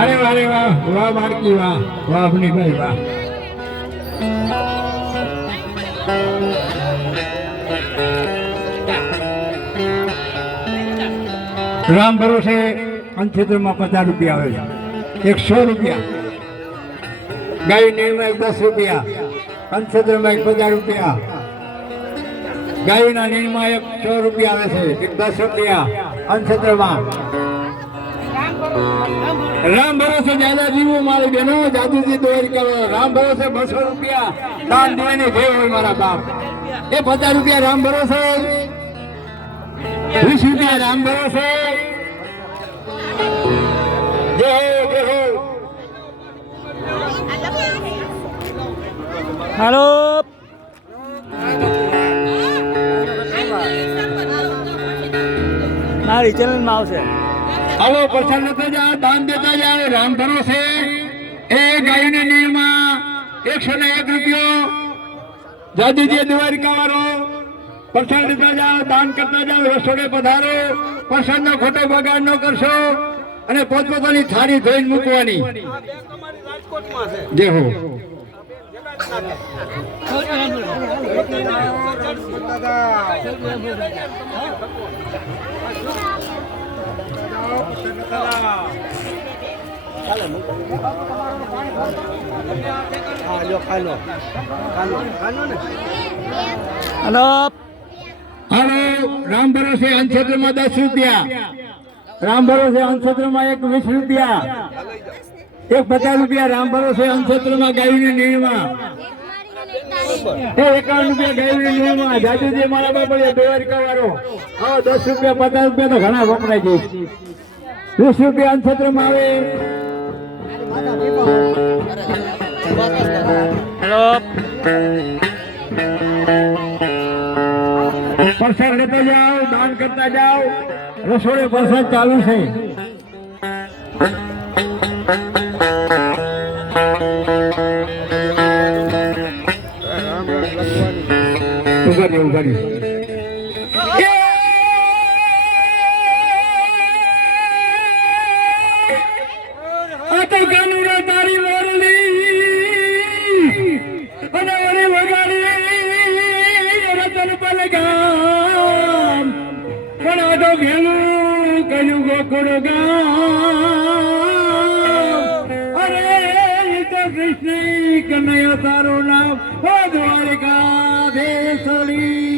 અરે વારે વાહ વાહ બાળકી વાહ વાહ અભની ભાઈ વાહ રામ ભરોસે અંશેત્રમાં 50 રૂપિયા આવે છે 100 રૂપિયા ગાય નીણમાં 10 રૂપિયા અંશેત્રમાં 50 રૂપિયા ગાયના નીણમાં 100 રૂપિયા આવે છે 10 રૂપિયા અંશેત્રમાં રામ ભરોસે જ્યાદા જીવો મારી બહેનો જાદુજી દોર કરો રામ ભરોસે 200 રૂપિયા દાન દેવાની જય હોય મારા બાપ એ 50 રૂપિયા રામ ભરોસે 20 રૂપિયા રામ ભરોસે જય હો હાલો મારી ચેનલમાં આવશે હાલો પ્રસાદ લેતા જાઓ દાન દેતા જાઓ રામ ભરોસે એ ગાયના નીરમાં 101 રૂપિયો જાદુજી દ્વારિકા વાળો પ્રસાદ લેતા જાઓ દાન કરતા જાઓ રસોડે પધારો પ્રસાદનો ખોટો બગાડ ન કરશો અને પોતપોતાની થાળી ધોઈને મૂકવાની જય હો હલો હાલો રામ ભરોસે અંશેત્રમાં 10 રૂપિયા રામ ભરોસે અંશેત્રમાં 20 રૂપિયા 50 રૂપિયા રામ ભરોસે અંશેત્રમાં ગાયની નીણમાં 51 રૂપિયા ગાયની નીણમાં જાદુજી મારા બાપા દ્વારિકા વાળો 10 રૂપિયા 50 રૂપિયા તો ઘણા વપરાય છે 20 રૂપિયા અંશેત્રમાં આવે હેલો પ્રસાદ લેતા જાઓ દાન કરતા જાઓ રસોડે પ્રસાદ ચાલુ છે ઉગાડી તારી મોરલી અને વગાડી રતન પલગામ પણ આ તો ભેલું કયું ગોકુળ ગામ અરે એ તો કૃષ્ણ કનૈયા તારું નામ ઓ દ્વારિકા દેસડી